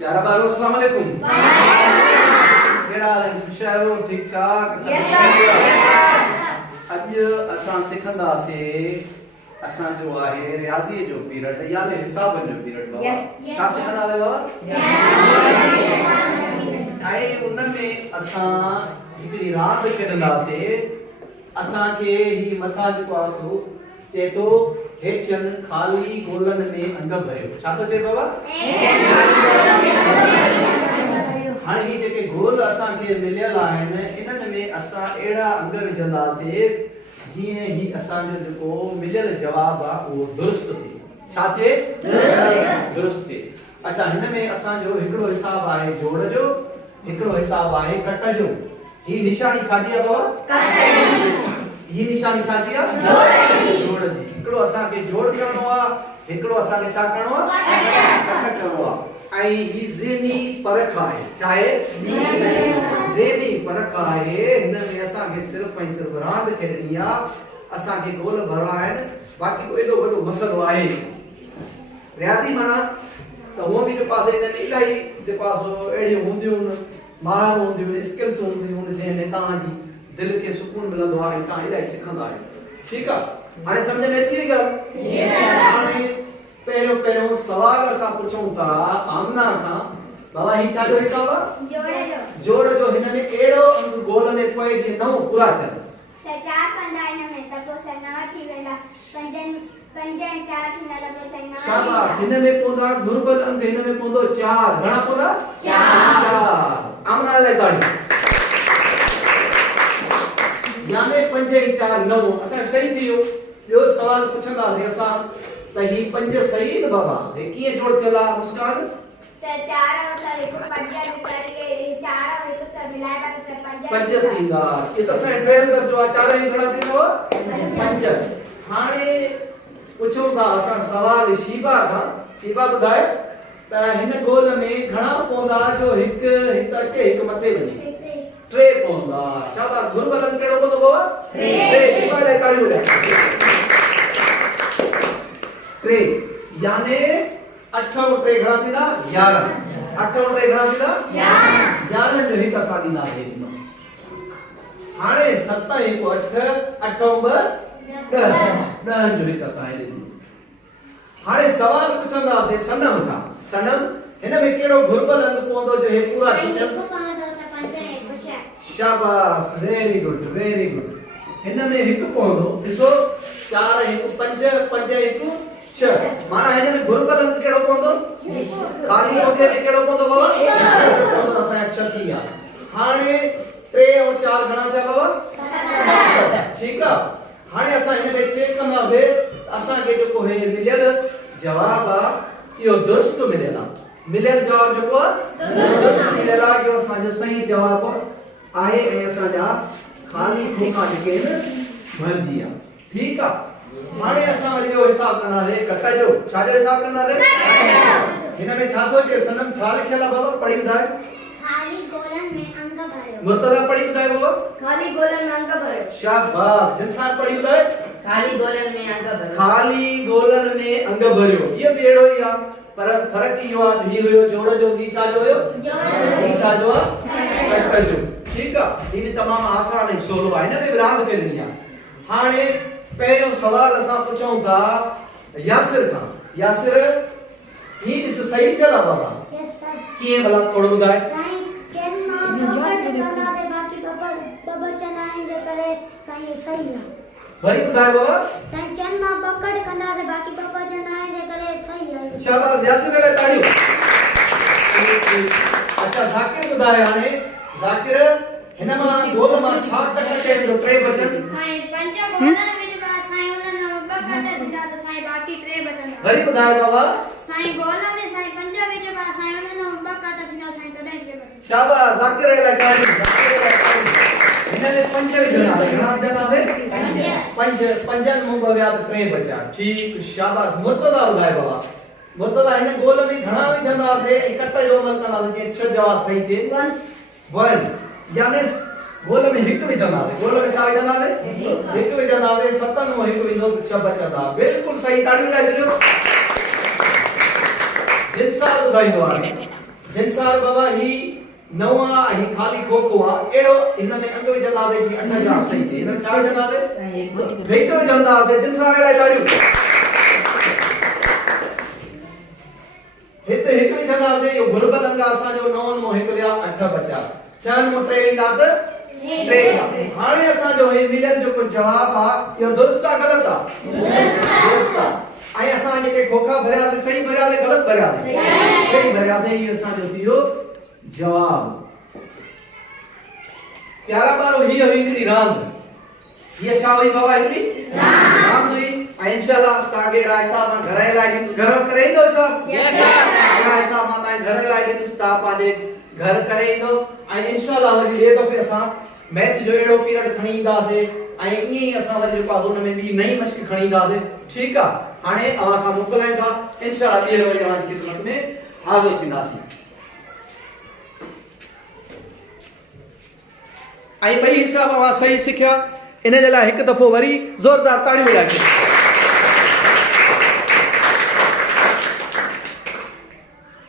प्यारा बारो अस्सलाम वालेकुम। केड़ा हाल है खुशारो ठीक ठाक? अज असां सिखंदासे असां जो आहे रियाज़ी जो पीरियड यानी हिसाब जो पीरियड बाबा। छा सिखंदासे बाबा? आई उन में असां हिकड़ी रात खेडंदासे। असां के ही मथा जो आसो चेतो हेठन खाली गोलन में अंग भरियो। छा तो चे बाबा? हाणे ही जेके गोल असां के मिलियल आहिन इनन में असां एड़ा अंग विझंदासे जीअं ही असां जो जेको मिलियल जवाब आ वो दुरुस्त थे। छा थे? दुरुस्त थे। अच्छा हिन में असां जो हिकड़ो हिसाब आहे जोड़ जो, हिकड़ो हिसाब आहे कट जो। ही निशानी छाजी आ बाबा? कट। ही निशानी छाजी आ? जोड़ जी। हिकड़ो असां के जोड़ करणो आ, हिकड़ो असां के छा करणो आ? कट करणो आ। आई ही ज़हनी परख आहे। चाहे ज़हनी परख आहे। हिन में असां के सिर्फ ऐं सिर्फ रांद खेडणी आ। असां के गोल भरवा आहिन। बाकी को एडो वडो मसलो आहे। रियाज़ी माना त वो भी जो पासे हिन में इलाही जे पासो एड़ी हुंदियूं मार हुंदियूं स्किल्स हुंदियूं जे में तां जी दिल के सुकून मिलंदो आहे। तां इलाही सिखंदा आहियो। ठीक आ? हाणे समझ में अची वई ॻाल्हि? हाणे पहिरियों सवाल असां पुछूं था आमना खां बाबा ही छा जो हिसाब आहे? जोड़ जो। हिन में एड़ो अंग गोल में पोए जे 9 पूरा थियन। से 4 पंदा इन में त पोइ से 9 थी वेंदा। 5 ऐं 4 थींदा त पोइ से 9। शाबाश। हिन में पोंदा दुर्बल अंग हिन में पोंदो 4। घणा पोंदा? 4। आमना लाइ ताड़ी। याने 5 ऐं 4 9 असां सही थियो। ॿियो सवाल पुछंदासीं असां त ही 5 सही न बाबा? हे कीअं जोड़ थियला मुस्कान? से 4 और से 5 निकली 4 और 1 से मिलाए त 5 थींदा। ये त असां ट्रेन कर जो 4 ऐं घणा थींदो? 5। हाणे पुछूं था असां सवाल शीबा खां। शीबा ॿुधाए त हिन गोल में घणा पोंदा जो हिक अचे हिक मथे वञे? 3 पोंदा। शाबाश। गुरबलन केड़ो पोंदो बाबा? 3। शीबा ले ताड़ी ॿुधाए। 3 यानी 8 और 3 घणा थींदा? 11। 8 और 3 घणा थींदा? 11 जो हिक असां ॾींदासीं। हाणे 7 ऐं 8 8 और 2 10 जो हिक असां ॾींदासीं। हाणे सवाल पुछंदासीं सनम खां। सनम हिन में केड़ो घुरबल अंग पोंदो जो हे पूरा थी वञे? शाबाश। Very good very good. हिन में हिक पोंदो ॾिसो 4 ऐं 5 5 ऐं 6 माना हिन में घुरबल अंग केड़ो पोंदो? खाली ओके में केड़ो पोंदो बाबा? पोंदो असां 6 थी विया। हाणे 3 और 4 घणा थिया बाबा? 7। ठीक आ। हाणे असां हिन में चेक कंदासीं असां के जो हे मिलियल जवाब आ इहो दुरुस्त मिलियल आ। मिलियल जवाब जो दुरुस्त मिलियल आ। इहो असां जो सही जवाब आहे ऐं असां जा खाली खोखा जेके भरजी आ। ठीक आ। हाणे असां वरी जो हिसाब कंदासीं कट जो। छा जो हिसाब कंदासीं? हिन में छा थो चे सनम? छा लिखियल आ बाबा? पढ़ी ॿुधाए। खाली गोलन में अंग भरियो। मतलब पढ़ी ॿुधाए बाबा। खाली गोलन में अंग भरियो। शाबाश। जिनसार पढ़ी ॿुधाए। खाली गोलन में अंग भरियो। खाली गोलन में अंग भरियो। ये भी एड़ो ही आ पर फर्क इहो आ ही हुयो जोड़ जो। ही छा जो हुयो? ही छा जो आ? कट जो। ठीक आ। ही भी तमाम आसान है सोलो आहे। हिन में रांद करणी आ। हाणे पहिरियों सवाल असां पुछूं था यासिर खां। यासिर ही ॾिस सही थियल आ बाबा? Yes sir. कीअं भला थोड़ो ॿुधाए। साईं केन मां बाकी बाबा चना है जे करे साईं सही ना। वरी ॿुधाए बाबा। साईं चन मां पकड़ कंदा से बाकी बाबा चना है जे करे सही है। शाबाश। यासिर ले ताड़ियो। अच्छा जाकिर ॿुधाए। हाणे जाकिर हिन मां गोल मां छा कट कयो जो 3 बचन? साईं 5 गोलन में बा साईं उनन ब कट दिंदा त साईं बाकी 3 बचन। वरी ॿुधाए बाबा। साईं गोलन में साईं 5 विच बा साईं उनन ब कट दिंदा साईं तडे 3 बचन। शाबाश। जाकिर ले ताड़ी। हिन में 5 विझणा घणा विझणा है? 5 5 मूं बव्या 3 बचा। ठीक। शाबाश। मुर्तदा ॿुधाए बाबा। मुर्तदा हिन गोल में घणा विझंदा थे कट जो अमल कंदा थे? 6 जवाब सही थे। 1 यानी गोल में हिक विझंदा थे। गोल में छा विझंदा थे? हिक विझंदा थे। 7 में हिक विझो त 6 बचंदा। बिल्कुल सही। ताड़ी ॿुधाए छॾियो। जिनसार ॿुधाईंदो आहे जिनसार बाबा ही नवा ही खाली खोखो आहे एड़ो हिन में अंग विझंदासीं जी 8000 सही थी हिन में छा विझंदासीं साईं हिकु हिकु विझंदासीं जिनसार लाइ ताड़ियूं हिते हिकु विझंदासीं इहो घुरबल अंग असांजो 9 मो 1 विया 8 बचा 6 मो 3 वेंदा त 3 हाणे असांजो हे मिलियल जेको जवाब आहे इहो दुरुस्त आहे ग़लत आहे दुरुस्त आहे ऐं असां जेके खोखा भरियासीं सही भरियासीं ग़लत भरियासीं सही भरियासीं इहो असांजो थी वियो जवाब प्यारा ॿारो हीअ हुई हिकिड़ी रांदि हीअ छा हुई बाबा हिकिड़ी रांदि हुई ऐं इंशाअल्लाह तव्हांखे अहिड़ा हिसाब मां घर जे लाइ ॾींदुसि घर करे ईंदो हिसाब अहिड़ा हिसाब मां तव्हांजे घर जे लाइ ॾींदुसि तव्हां पंहिंजे घर करे ईंदो ऐं इंशाअल्लाह वरी ॿिए दफ़े असां मैथ जो अहिड़ो पीरियड खणी ईंदासीं ऐं ईअं ई असां वरी जेको आहे हुन में ॿी नई मश्क खणी ईंदासीं ठीकु आहे हाणे अव्हां खां मोकिलायूं था इंशाअल्लाह ॿीहर वरी अव्हांजी ख़िदमत में हाज़िर थींदासीं ऐं ॿई हिसाब अव्हां सही सिखिया इन जे लाइ हिकु दफ़ो वरी ज़ोरदार ताड़ियूं वॼाइजो